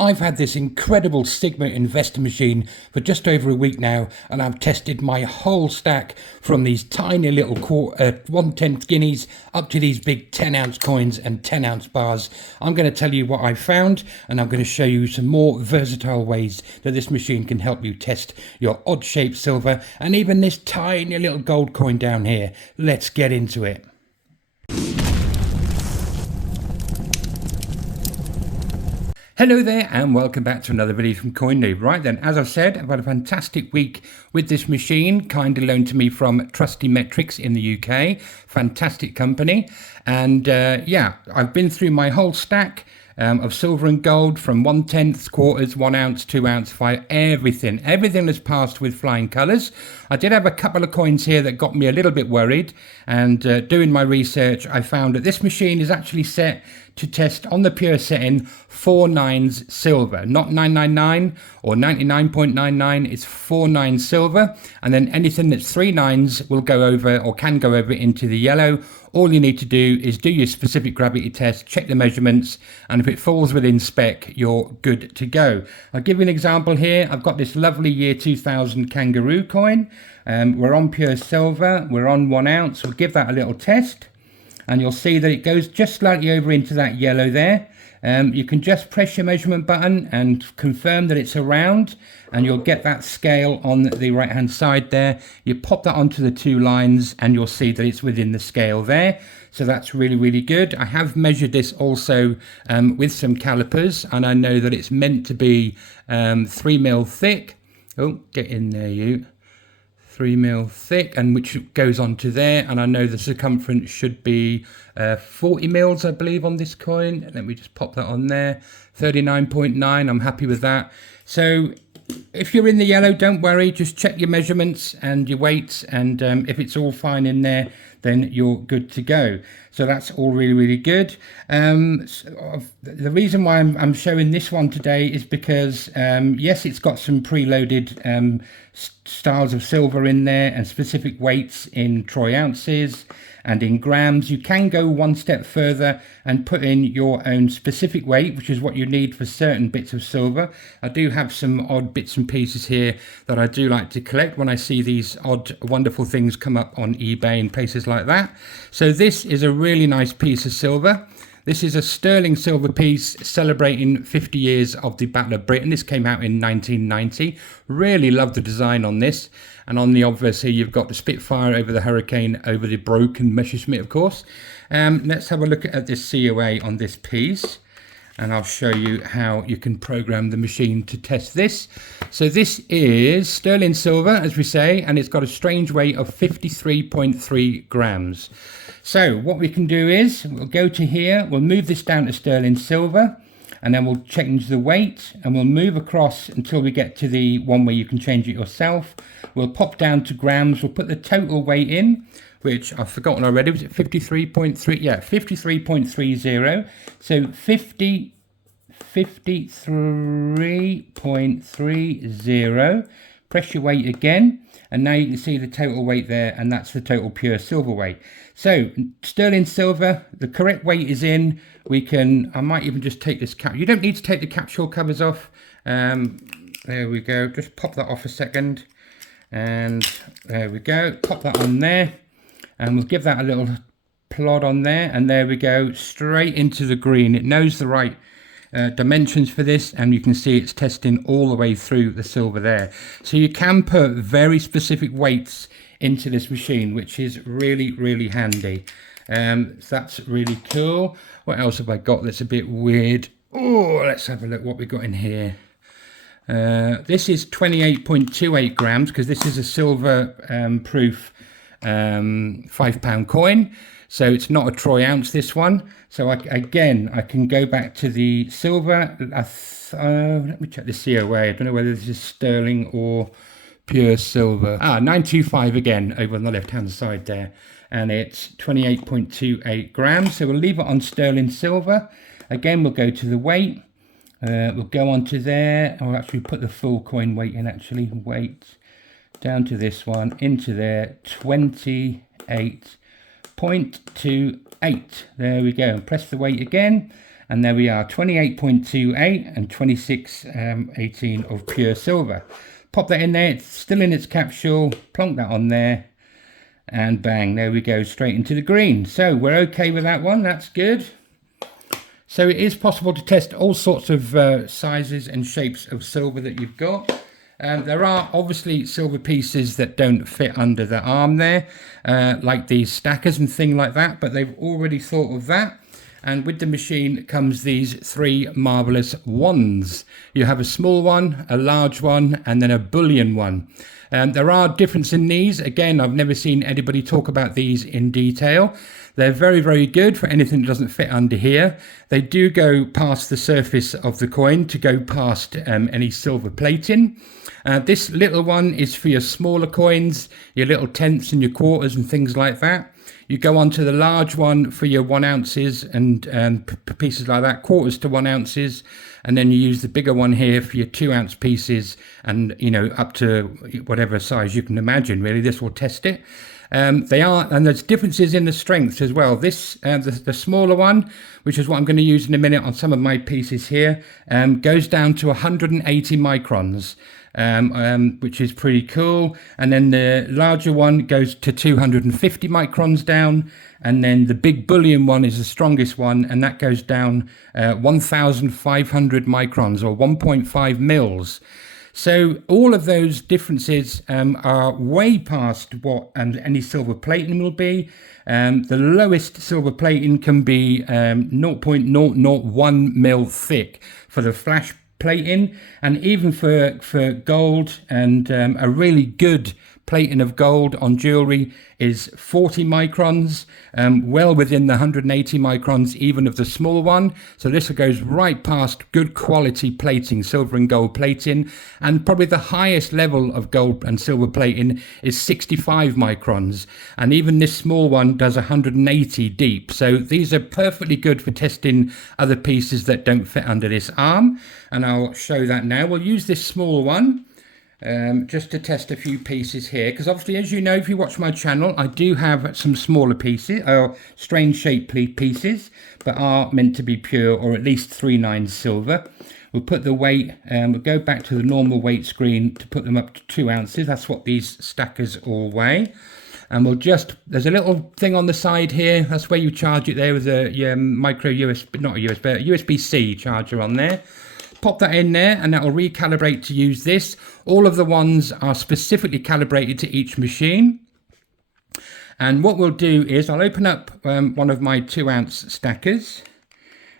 I've had this incredible Sigma investor machine for just over a week now, and I've tested my whole stack from these tiny little 1/10 guineas up to these big 10-ounce coins and 10-ounce bars. I'm going to tell you what I found, and I'm going to show you some more versatile ways that this machine can help you test your odd-shaped silver and even this tiny little gold coin down here. Let's get into it. Hello there and welcome back to another video from Coin Noob. Right then, as I've said, I've had a fantastic week with this machine, kindly loaned to me from Trusty Metrics in the UK. Fantastic company. And yeah, I've been through my whole stack of silver and gold from 1/10, quarters, 1 ounce, 2 ounce, 5, everything has passed with flying colours. I did have a couple of coins here that got me a little bit worried, and doing my research I found that this machine is actually set to test on the pure setting 4 nines silver, not 999 or 99.99, it's 4 nines silver, and then anything that's 3 nines will go over or can go over into the yellow. All you need to do is do your specific gravity test, check the measurements, and if it falls within spec, you're good to go. I'll give you an example here. I've got this lovely year 2000 kangaroo coin. We're on pure silver, we're on 1 ounce. We'll give that a little test, and you'll see that it goes just slightly over into that yellow there. You can just press your measurement button and confirm that it's around, and you'll get that scale on the right hand side there. You pop that onto the 2 lines and you'll see that it's within the scale there. So that's really good. I have measured this also with some calipers, and I know that it's meant to be 3mm thick. Oh, get in there you. 3mm thick, and which goes onto there, and I know the circumference should be 40 mils, I believe, on this coin. Let me just pop that on there. 39.9. I'm happy with that. So if you're in the yellow, don't worry, just check your measurements and your weights, and if it's all fine in there, then you're good to go. So that's all really good. The reason why I'm showing this one today is because yes, it's got some preloaded styles of silver in there and specific weights in troy ounces and in grams. You can go one step further and put in your own specific weight, which is what you need for certain bits of silver. I do have some odd bits and pieces here that I do like to collect when I see these odd wonderful things come up on eBay and places like that. So this is a really nice piece of silver. This is a sterling silver piece celebrating 50 years of the Battle of Britain. This came out in 1990. Really love the design on this. And on the obverse here, you've got the Spitfire over the Hurricane over the broken Messerschmitt, of course. Let's have a look at this COA on this piece, and I'll show you how you can program the machine to test this. So this is sterling silver, as we say, and it's got a strange weight of 53.3 grams. So what we can do is we'll go to here, we'll move this down to sterling silver, and then we'll change the weight, and we'll move across until we get to the one where you can change it yourself. We'll pop down to grams, we'll put the total weight in, which I've forgotten already. Was it 53.3? Yeah, 53.30. So 53.30. Press your weight again, and now you can see the total weight there, and that's the total pure silver weight. So sterling silver, the correct weight is in. We can, I might even just take this cap. You don't need to take the capsule covers off. There we go. Just pop that off a second, and there we go. Pop that on there, and we'll give that a little plod on there, and there we go, straight into the green. It knows the right dimensions for this, and you can see it's testing all the way through the silver there. So you can put very specific weights into this machine, which is really handy. So that's really cool. What else have I got that's a bit weird? Oh, let's have a look what we got in here. This is 28.28 grams, because this is a silver proof £5 coin. So it's not a troy ounce, this one. So again, I can go back to the silver. Let me check the COA. I don't know whether this is sterling or pure silver. 925 again over on the left hand side there. And it's 28.28 grams. So we'll leave it on sterling silver. Again, we'll go to the weight. We'll go on to there. I'll actually put the full coin weight in, actually. Weight down to this one, into there, 28.28. There we go. And press the weight again, And there we are, 28.28 and 26.18 of pure silver. Pop that in there, it's still in its capsule, plonk that on there, and bang, there we go, straight into the green. So we're okay with that one, that's good. So it is possible to test all sorts of sizes and shapes of silver that you've got. There are obviously silver pieces that don't fit under the arm there, like these stackers and things like that, but they've already thought of that. And with the machine comes these three marvelous wands. You have a small one, a large one, and then a bullion one. There are differences in these. Again, I've never seen anybody talk about these in detail. They're very, very good for anything that doesn't fit under here. They do go past the surface of the coin to go past any silver plating. This little one is for your smaller coins, your little tenths and your quarters and things like that. You go on to the large one for your 1 ounces and pieces like that, quarters to 1 ounces, and then you use the bigger one here for your 2 ounce pieces, and you know, up to whatever size you can imagine. Really, this will test it. They are, and there's differences in the strengths as well. This the smaller one, which is what I'm going to use in a minute on some of my pieces here, goes down to 180 microns. Which is pretty cool. And then the larger one goes to 250 microns down, and then the big bullion one is the strongest one, and that goes down 1500 microns, or 1.5 mils. So all of those differences are way past what any silver plating will be. The lowest silver plating can be 0.001 mil thick for the flash plating, and even for gold, and a really good plating of gold on jewelry is 40 microns, well within the 180 microns even of the small one. So this goes right past good quality plating, silver and gold plating, and probably the highest level of gold and silver plating is 65 microns, and even this small one does 180 deep. So these are perfectly good for testing other pieces that don't fit under this arm, and I'll show that now. We'll use this small one just to test a few pieces here, because obviously, as you know, if you watch my channel, I do have some smaller pieces, or strange shaped pieces, but are meant to be pure, or at least 3/9 silver. We'll put the weight, we'll go back to the normal weight screen to put them up to 2 ounces. That's what these stackers all weigh. And we'll just, there's a little thing on the side here, that's where you charge it there with a micro USB, not a USB, a USB-C charger on there. Pop that in there, and that will recalibrate to use this. All of the ones are specifically calibrated to each machine. And what we'll do is I'll open up one of my 2 ounce stackers.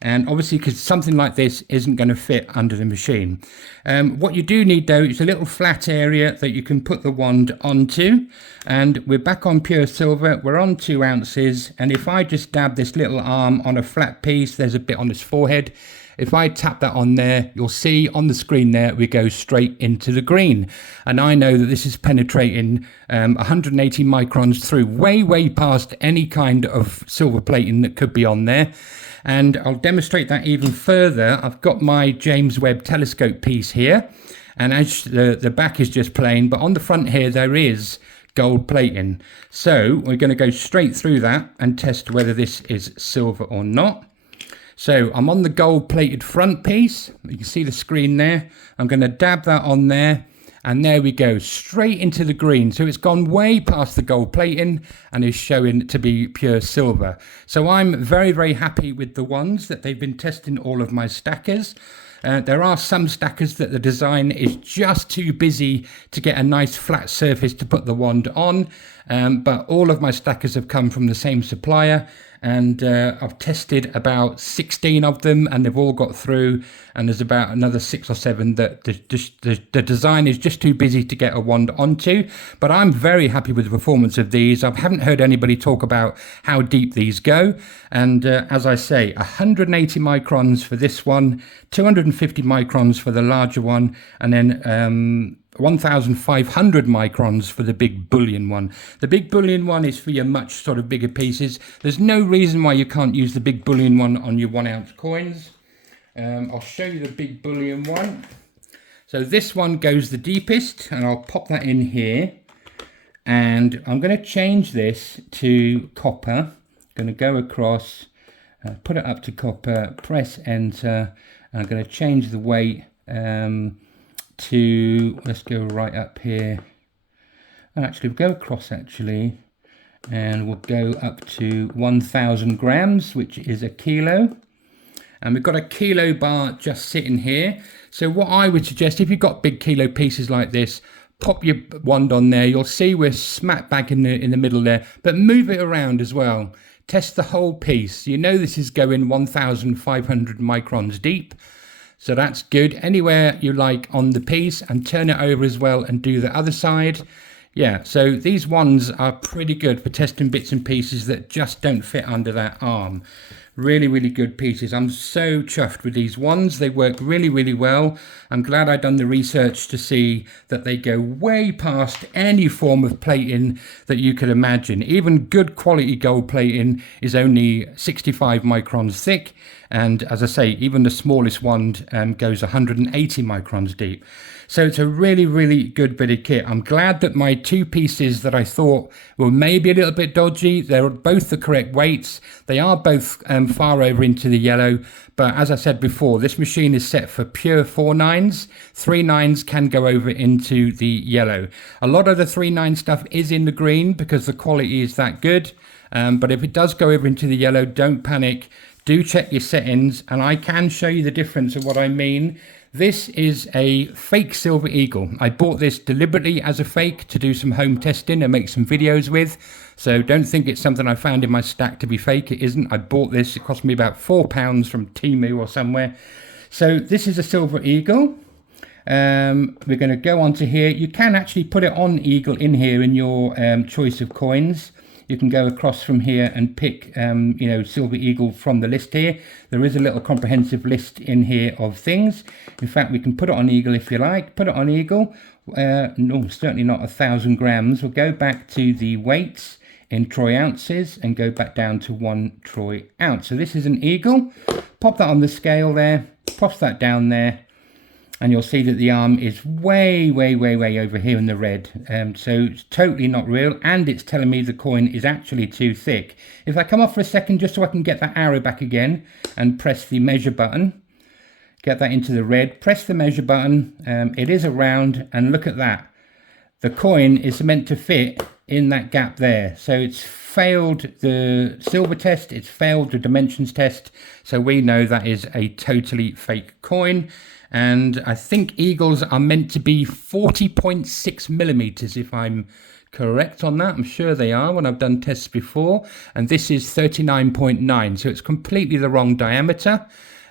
And obviously, because something like this isn't going to fit under the machine. What you do need though is a little flat area that you can put the wand onto. And we're back on pure silver, we're on 2 ounces. And if I just dab this little arm on a flat piece, there's a bit on this forehead. If I tap that on there, you'll see on the screen there, we go straight into the green. And I know that this is penetrating 180 microns through, way past any kind of silver plating that could be on there. And I'll demonstrate that even further. I've got my James Webb telescope piece here. And as the back is just plain, but on the front here, there is gold plating. So we're going to go straight through that and test whether this is silver or not. So I'm on the gold plated front piece. You can see the screen there. I'm going to dab that on there, and there we go, straight into the green. So it's gone way past the gold plating and is showing to be pure silver. So I'm very happy with the ones that they've been testing all of my stackers. There are some stackers that the design is just too busy to get a nice flat surface to put the wand on, but all of my stackers have come from the same supplier, and I've tested about 16 of them, and they've all got through, and there's about another 6 or 7 that the design is just too busy to get a wand onto. But I'm very happy with the performance of these. I haven't heard anybody talk about how deep these go, and as I say, 180 microns for this one, 250 microns for the larger one, and then 1500 microns for the big bullion one. The big bullion one is for your much sort of bigger pieces. There's no reason why you can't use the big bullion one on your 1 ounce coins. I'll show you the big bullion one. So this one goes the deepest, and I'll pop that in here. And I'm going to change this to copper. I'm going to go across Put it up to copper, press enter, and I'm going to change the weight to, let's go right up here. Actually, we'll go across actually, and we'll go up to 1,000 grams, which is a kilo. And we've got a kilo bar just sitting here. So what I would suggest, if you've got big kilo pieces like this, pop your wand on there. You'll see we're smack bang in the middle there, but move it around as well. Test the whole piece. You know this is going 1,500 microns deep. So that's good. Anywhere you like on the piece, and turn it over as well and do the other side. Yeah, so these ones are pretty good for testing bits and pieces that just don't fit under that arm. Really, really good pieces. I'm so chuffed with these ones. They work really, really well. I'm glad I've done the research to see that they go way past any form of plating that you could imagine. Even good quality gold plating is only 65 microns thick. And as I say, even the smallest one goes 180 microns deep. So it's a really, really good bit of kit. I'm glad that my two pieces that I thought were maybe a little bit dodgy, they're both the correct weights. They are both far over into the yellow. But as I said before, this machine is set for pure 4/9s. 3/9s can go over into the yellow. A lot of the 3/9 stuff is in the green because the quality is that good. But if it does go over into the yellow, don't panic. Do check your settings, and I can show you the difference of what I mean. This is a fake Silver Eagle. I bought this deliberately as a fake to do some home testing and make some videos with. So don't think it's something I found in my stack to be fake. It isn't. I bought this. It cost me about £4 from Temu or somewhere. So this is a Silver Eagle. We're going to go on to here. You can actually put it on Eagle in here in your choice of coins. You can go across from here and pick, Silver Eagle from the list here. There is a little comprehensive list in here of things. In fact, we can put it on Eagle if you like. Put it on Eagle. No, certainly not 1,000 grams. We'll go back to the weights in troy ounces and go back down to 1 troy ounce. So this is an Eagle. Pop that on the scale there. Pop that down there. And you'll see that the arm is way over here in the red. So it's totally not real, and it's telling me the coin is actually too thick. If I come off for a second just so I can get that arrow back again and press the measure button, get that into the red, press the measure button, it is around, and look at that. The coin is meant to fit in that gap there. So it's failed the silver test, it's failed the dimensions test, so we know that is a totally fake coin. And I think Eagles are meant to be 40.6 millimeters, if I'm correct on that. I'm sure they are when I've done tests before. And this is 39.9, so it's completely the wrong diameter.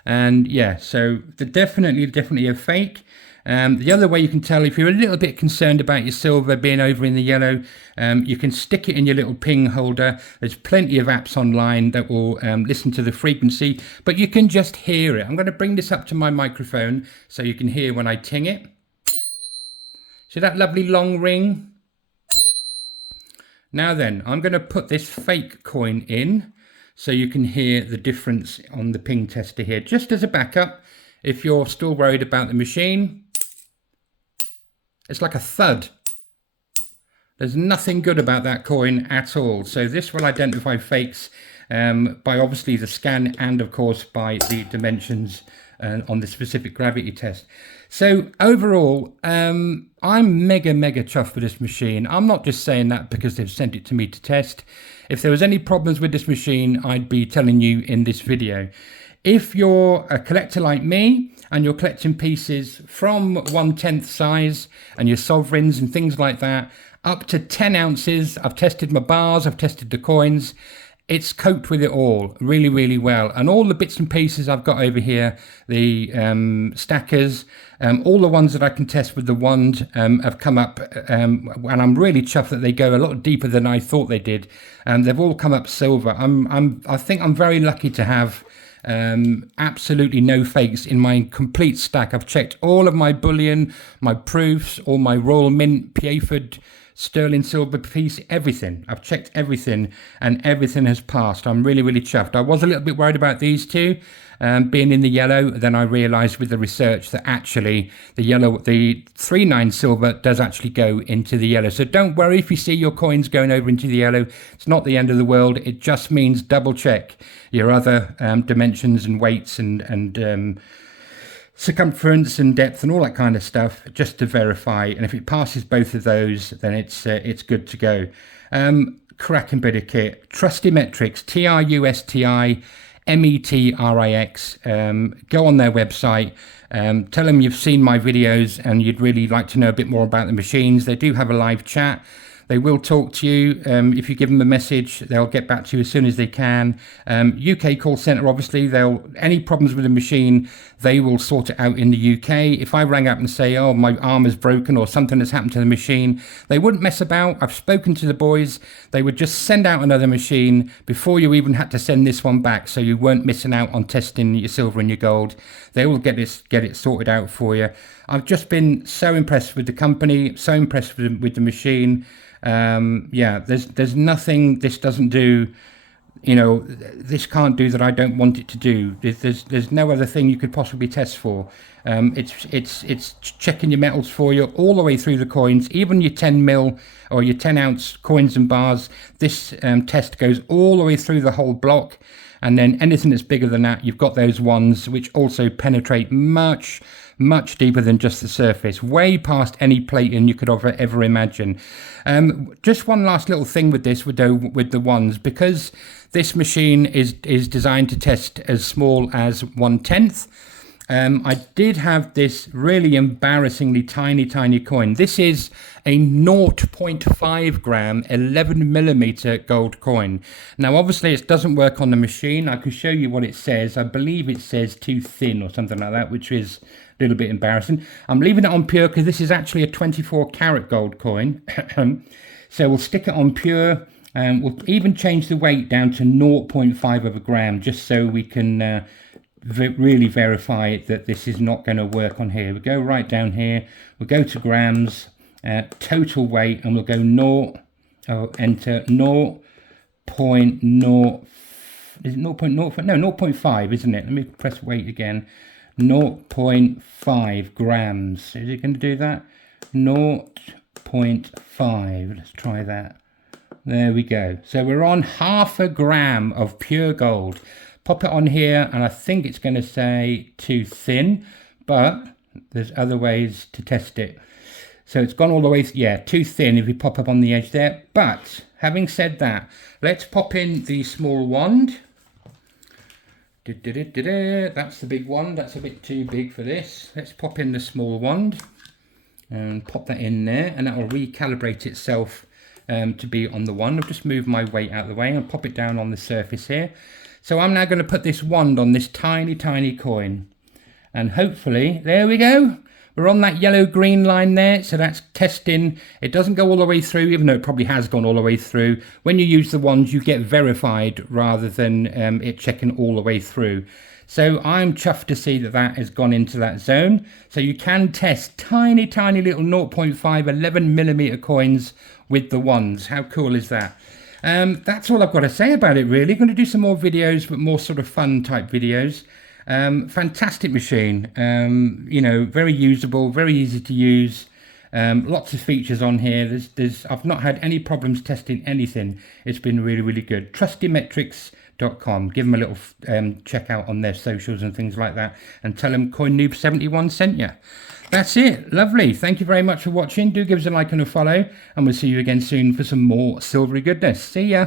And yeah, so they're definitely a fake. The other way you can tell if you're a little bit concerned about your silver being over in the yellow, you can stick it in your little ping holder. There's plenty of apps online that will listen to the frequency, but you can just hear it. I'm going to bring this up to my microphone so you can hear when I ting it. See that lovely long ring? Now then, I'm going to put this fake coin in so you can hear the difference on the ping tester here, just as a backup if you're still worried about the machine. It's like a thud. There's nothing good about that coin at all. So this will identify fakes by obviously the scan and of course by the dimensions on the specific gravity test. So overall, I'm mega chuffed with this machine. I'm not just saying that because they've sent it to me to test. If there was any problems with this machine, I'd be telling you in this video. If you're a collector like me and you're collecting pieces from 1/10 size and your sovereigns and things like that, up to 10 ounces, I've tested my bars, I've tested the coins, it's coped with it all really well. And all the bits and pieces I've got over here, the stackers, all the ones that I can test with the wand have come up, and I'm really chuffed that they go a lot deeper than I thought they did. They've all come up silver. I think I'm very lucky to have absolutely no fakes in my complete stack. I've checked all of my bullion, my proofs, all my Royal Mint, Pieford, sterling silver piece, everything. I've checked everything and everything has passed. I'm really chuffed. I was a little bit worried about these two, being in the yellow. Then I realized with the research that actually the 39 silver does actually go into the yellow. So don't worry if you see your coins going over into the yellow. It's not the end of the world. It just means double check your other dimensions and weights and circumference and depth and all that kind of stuff, just to verify. And if it passes both of those, then it's good to go. Cracking bit of kit. Trusty Metrics, TRUSTIMETRIX. Go on their website. Tell them you've seen my videos and you'd really like to know a bit more about the machines. They do have a live chat. They will talk to you. If you give them a message, they'll get back to you as soon as they can. UK call centre, obviously, any problems with the machine, they will sort it out in the UK. If I rang up and say, oh, my arm is broken or something has happened to the machine, they wouldn't mess about. I've spoken to the boys. They would just send out another machine before you even had to send this one back, so you weren't missing out on testing your silver and your gold. They will get it sorted out for you. I've just been so impressed with the company, so impressed with the machine. Yeah, there's nothing this doesn't do, this can't do that I don't want it to do. There's no other thing you could possibly test for. It's checking your metals for you all the way through the coins, even your 10 mil or your 10 ounce coins and bars. This test goes all the way through the whole block. And then anything that's bigger than that, you've got those ones which also penetrate much deeper than just the surface, way past any plating you could ever imagine. Just one last little thing with this, with the ones, because this machine is designed to test as small as 1/10. I did have this really embarrassingly tiny coin. This is a 0.5 gram 11 millimeter gold coin. Now obviously it doesn't work on the machine. I can show you what it says. I believe it says too thin or something like that, which is a little bit embarrassing. I'm leaving it on pure because this is actually a 24 karat gold coin. So we'll stick it on pure, and we'll even change the weight down to 0.5 of a gram, just so we can really verify that this is not going to work on here. We go right down here, we'll go to grams, total weight, and we'll go enter 0.0, is it 0.05? No, 0.5, isn't it? Let me press weight again. 0.5 grams. Is it going to do that? 0.5. Let's try that. There we go. So we're on 0.5 gram of pure gold. Pop it on here, and I think it's going to say too thin, but there's other ways to test it. So it's gone all the way, too thin if you pop up on the edge there. But having said that, let's pop in the small wand. That's the big one. That's a bit too big for this. Let's pop in the small wand and pop that in there, and that will recalibrate itself to be on the wand. I'll just move my weight out of the way and pop it down on the surface here. So I'm now going to put this wand on this tiny coin, and hopefully, there we go. We're on that yellow-green line there, so that's testing. It doesn't go all the way through, even though it probably has gone all the way through. When you use the wands, you get verified rather than it checking all the way through. So I'm chuffed to see that has gone into that zone. So you can test tiny little 0.5, 11 millimeter coins with the wands. How cool is that? That's all I've got to say about it, really. I'm going to do some more videos, but more sort of fun type videos. Fantastic machine, very usable, very easy to use. Lots of features on here. I've not had any problems testing anything. It's been really good. TrustyMetrics.com. Give them a little check out on their socials and things like that, and tell them CoinNoob71 sent you. That's it. Lovely. Thank you very much for watching. Do give us a like and a follow, and we'll see you again soon for some more silvery goodness. See ya.